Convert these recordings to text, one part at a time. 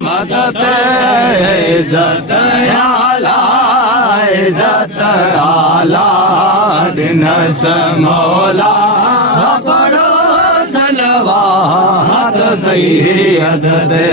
मदद इज्जत आला दिन समौला पढ़ो सलवात सैयद दे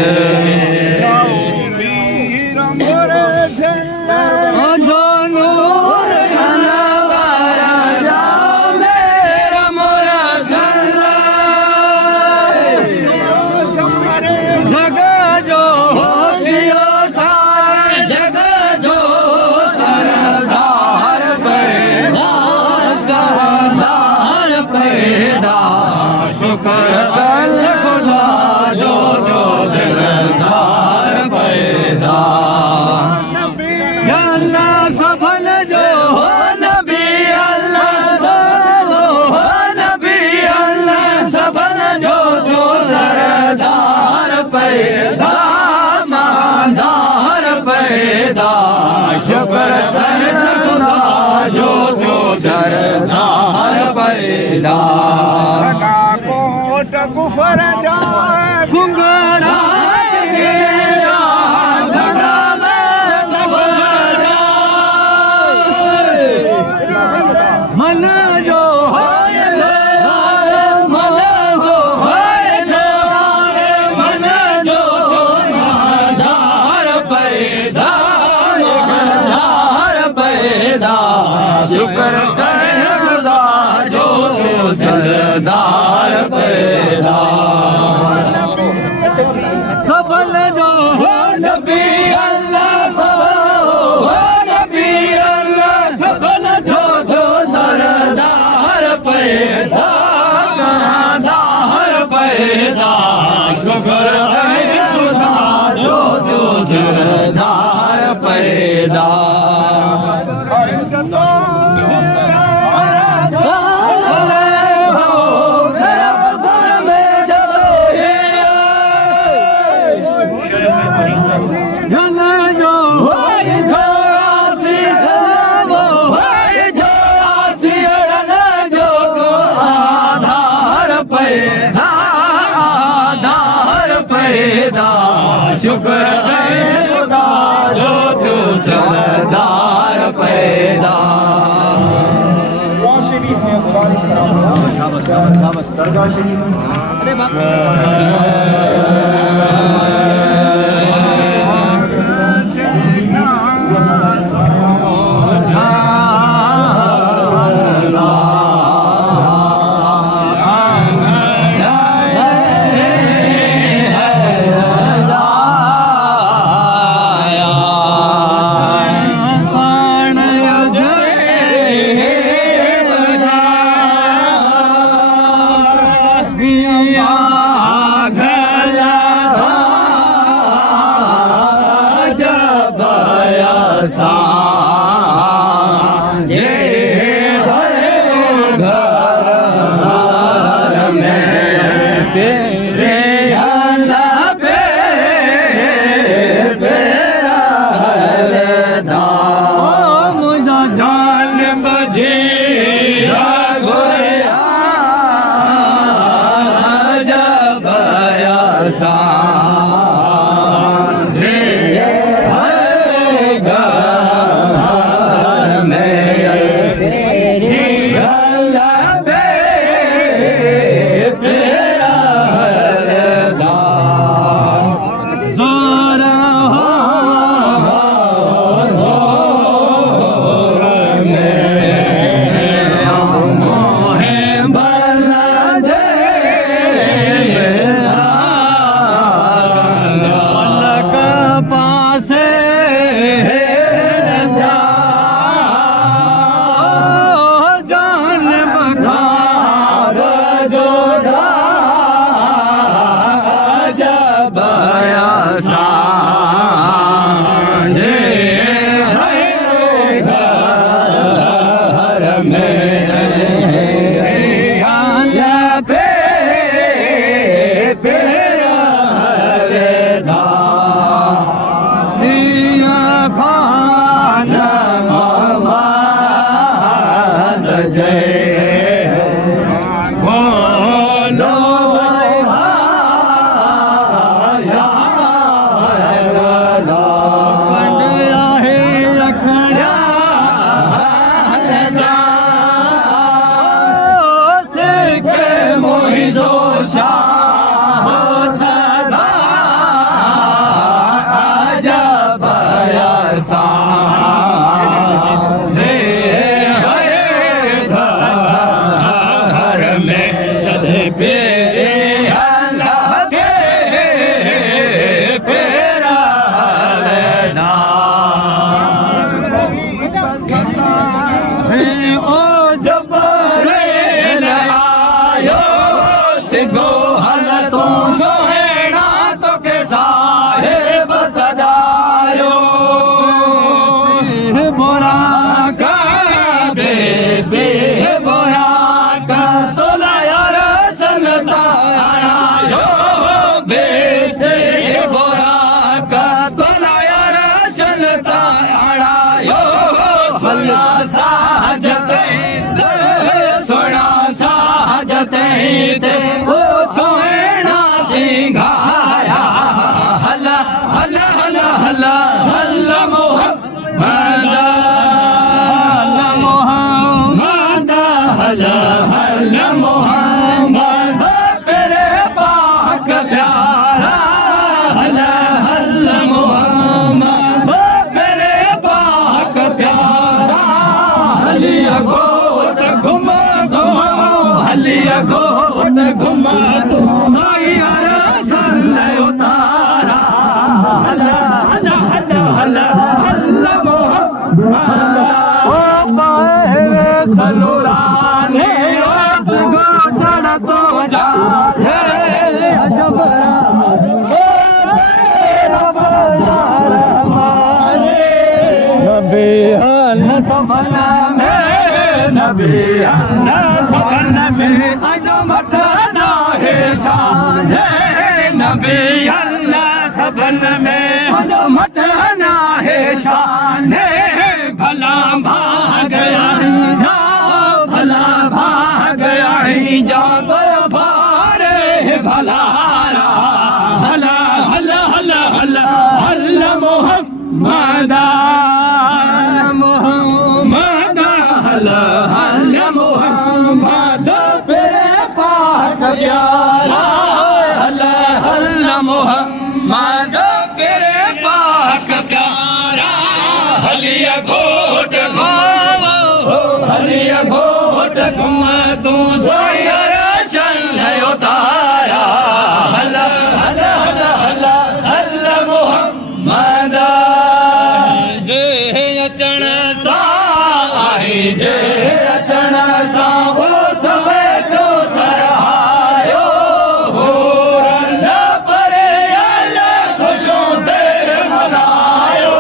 शुक्र खुदा जो तो सरदार पैदा कोट कुफर जाए गुंगरा मन जो शुक्र खुदा जो सरदार पैदा सबल जो हो नबी अल्लाह सबल हो नबी अल्लाह सबल जो सरदार पैदा सरदार पैदा शुक्र खुदा जो सरदार पैदा शुक्र खुदा जो तू सरदार पैदा ते ओ सोहणा सिंगारा हला हला हला हला हला मोहम्मद हला हला मोहम्मद तेरे पाक प्यारा हला हला मोहम्मद मेरे पाक प्यारा हलिया गोट घुमा दो हलिया गोट घुमा दो साईयारा सल्ले उतारा हला हला हला हला हला मोहम्मद ओ पाए सलूराने आस गो चढ़ तो जा हे अजबरा नबी हल सबन में नबी हल सबन में अजो मठना है शान है नबी हल सबन में अजो मठना है शान है भला भाग आई जा भला भाग आई जा भारे भला हला हला हला हला हला मोहम्मद मोहम्मद हला हला मोहम्मद तेरे पाक प्यारा हला हला मोहम्मद तेरे पाक प्यारा हलिया घोट घुमाओ हलिया घोट घुमा तू साईयारा सल्ले उतारा हला हला हला हला हला मोहम्मद जे अचण सा आई जे अचण सा वो सवे तो सरहायो हो रंग पर अल्लाह खुशों तेरे मनायो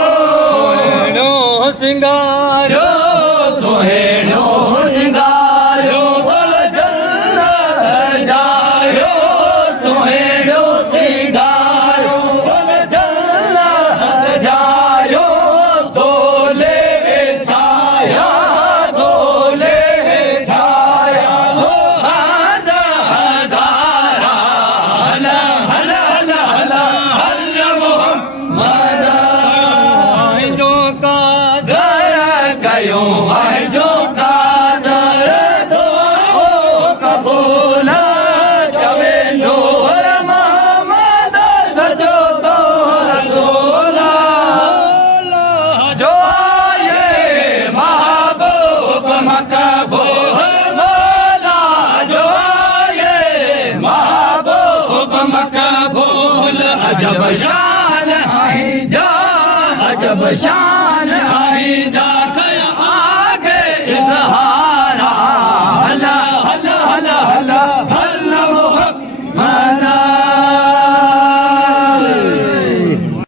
नो सिंगारो सोहेणो सिंगारो बोल जल्ल जायो सोहेणो सिंगारो बोल जल्ल जायो दोले छाया दोले छाया हो आदा हजारा हला हला हला हला हला मोहम्मद जो का दर गयो है जो का दर दो कबूल चवे नूर मोहम्मद सजो तो रसूला जो आए महबूब मकबूल मौला जो आए महबूब मकबूल अजब शान है जा अजब शान है जा आगे इजहार